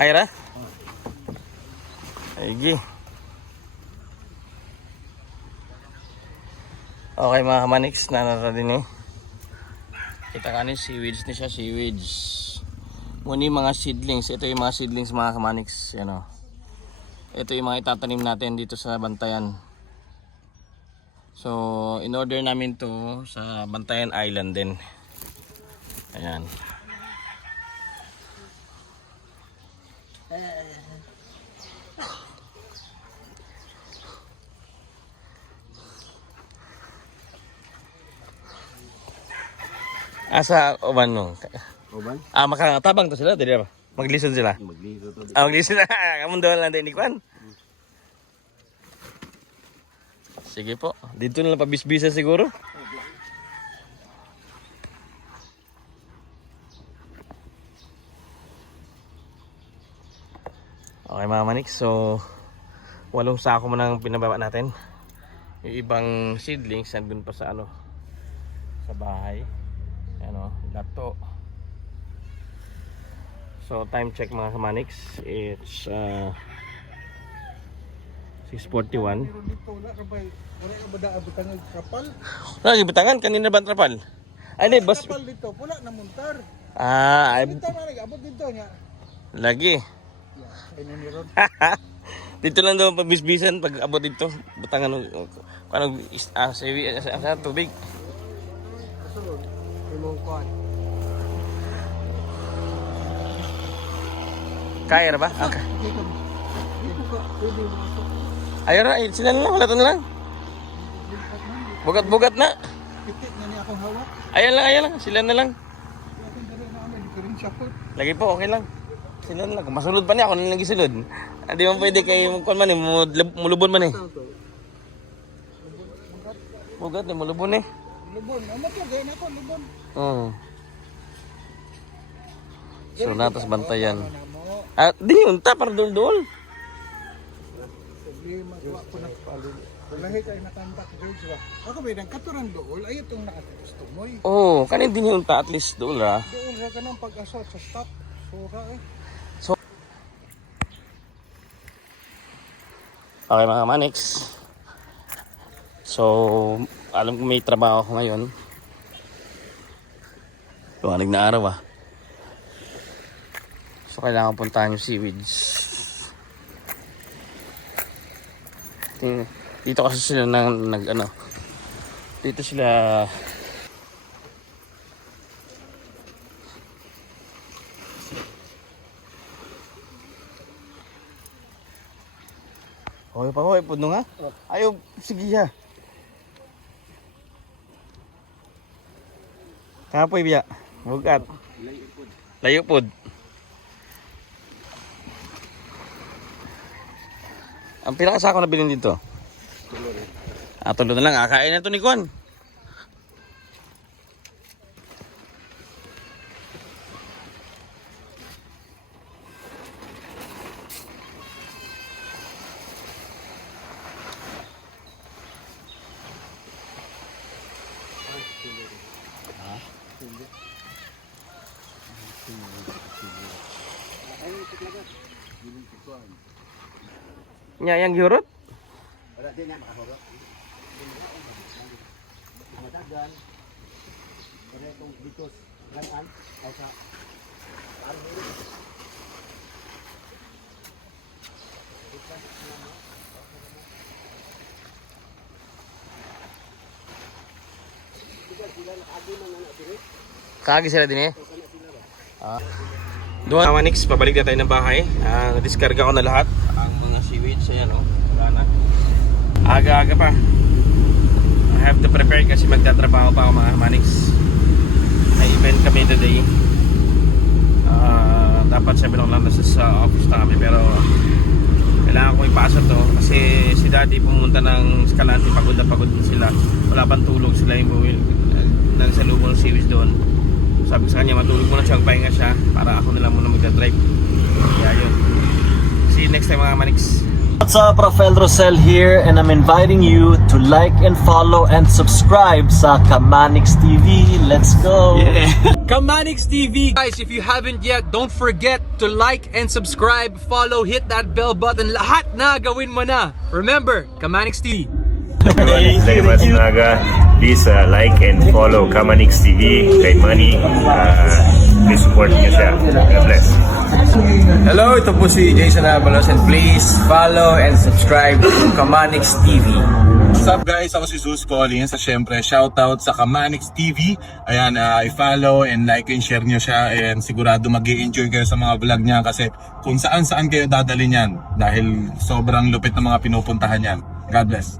Ayra? Aygi. Okay mga kamanix, nanara din eh. Kita ka ni seaweeds ni siya, seaweeds. Muni mga seedlings, ito yung mga seedlings mga kamanix. Yan o. Ito yung mga itatanim natin dito sa Bantayan. So, in order namin to sa Bantayan Island din. Ayan. Asa uban no? Uban? Makatabang to sila, dili ba? Maglisod sila. Magliso to. Maglisod na. Kamon daw lang din ikwan. Sige po. Dito na lang pabisbisa siguro. Okay mga manix, so 8 sako mo nang pinababa natin. Yung ibang seedlings nandun pa sa sa bahay. Ano, lato. So time check mga kamanix, it's 6:41. Wala ka ba daabot ang kapal? Wala yung bitangan, kanina ba ang trapal? Ay, di, bas... Kapal dito, wala na muntar. Ay, Dito na nag-abot dito niya. lagi. Ay naniron. Dito lang daw pabisbisan pag abot dito. Butangan sa tubig. Kasulod, imong kuan. Kaya na ba? Okay. Dito. Dito ka, pwede masok. Ayun na, sila na lang, wala na lang. Bugat-bugat na. Pitik na niya akong hawak. Ayan lang, sila na lang. Akin dali na amin, di ko rin siya po. Lagi po, okay lang. Sila na lang. Kung masulod pa niya, ako na lang gisulod. Hindi mo pwede kayo, kung man eh, mulubon man eh. Bugat eh, mulubon eh. Lubon, ano to, gaya na ako, lubon. So, natas Bantayan. Di yung unta, para doon. Problema, wala ko nakapalun. Lahi tayo nakantak, guys, ba? Ako ba, nang katuran dool, ay itong nakatusto mo eh. Kanin din yung unta, at least doon ra. Doon ra ka ng pag-asot sa stop. Sura eh. Okay mga manix. So, alam ko may trabaho ako ngayon. Luwanag na araw So, kailangan puntahan yung seaweeds. Dito kasi sila dito sila hoy pa hoy pud nga. Ayo sige ya. Kapoy biya. Bugat. Layo pud. Ang pila ka sako na bilhin dito? Tulo na lang. Kain na to ni Kon. Nya yang giurut? Wala din na makahurot. Madagan. Pero itong dito ganan ay sa Kagi sila din eh. Doon Manix, pabalik na tayo ng bahay. Na-discarga ko na lahat ang mga seaweeds. Ayan wala na. Aga-aga pa. I have to prepare kasi magtatrabaho pa ako mga Manix. May event kami today. Dapat 7 lang sa office na kami pero kailangan ko ipasa to kasi si Daddy pumunta ng Escalante, pagod na sila. Wala pang tulog sila yung buwil ng salubong seaweeds doon. Sabi ko sa kanya matulog muna siya, magpahinga siya para ako na lang muna magdadrive. Kaya yun. See you next time mga Manix. What's up, Rafael Rosel here, and I'm inviting you to like and follow and subscribe sa Kamanix TV. Let's go! Kamanix TV. Guys, if you haven't yet, don't forget to like and subscribe, follow, hit that bell button. Lahat na gawin mo na. Remember, Kamanix TV. Everyone, Zaymat Naga. Please like and follow Kamanix TV. Kay Manny, please support niyo siya. God bless. Hello, ito po si Jason Avalos and please follow and subscribe to Kamanix TV. What's up guys? Ako si Zeus Collins. Siyempre, shoutout sa Kamanix TV. Ayan, i-follow and like and share nyo siya. And sigurado mag-i-enjoy kayo sa mga vlog niya kasi kung saan-saan kayo dadalhin yan. Dahil sobrang lupit ng mga pinupuntahan yan. God bless.